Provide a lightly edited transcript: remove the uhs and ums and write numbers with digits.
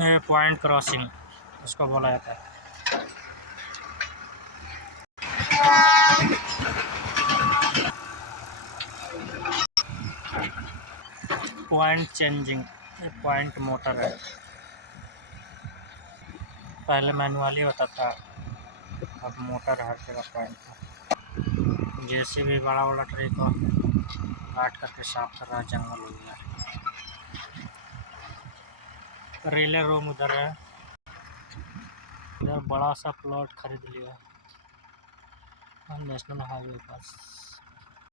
Point crossing उसको बोला जाता है। पॉइंट चेंजिंग, पॉइंट मोटर है। पहले मैनुअली होता था, अब मोटर हर जगह पॉइंट है। जैसे भी बड़ा ट्री को काट करके साफ कर रहा है, जंगल हो गया। रेलवे रूम उधर है, इधर बड़ा सा प्लॉट खरीद लिया नेशनल हाईवे पास।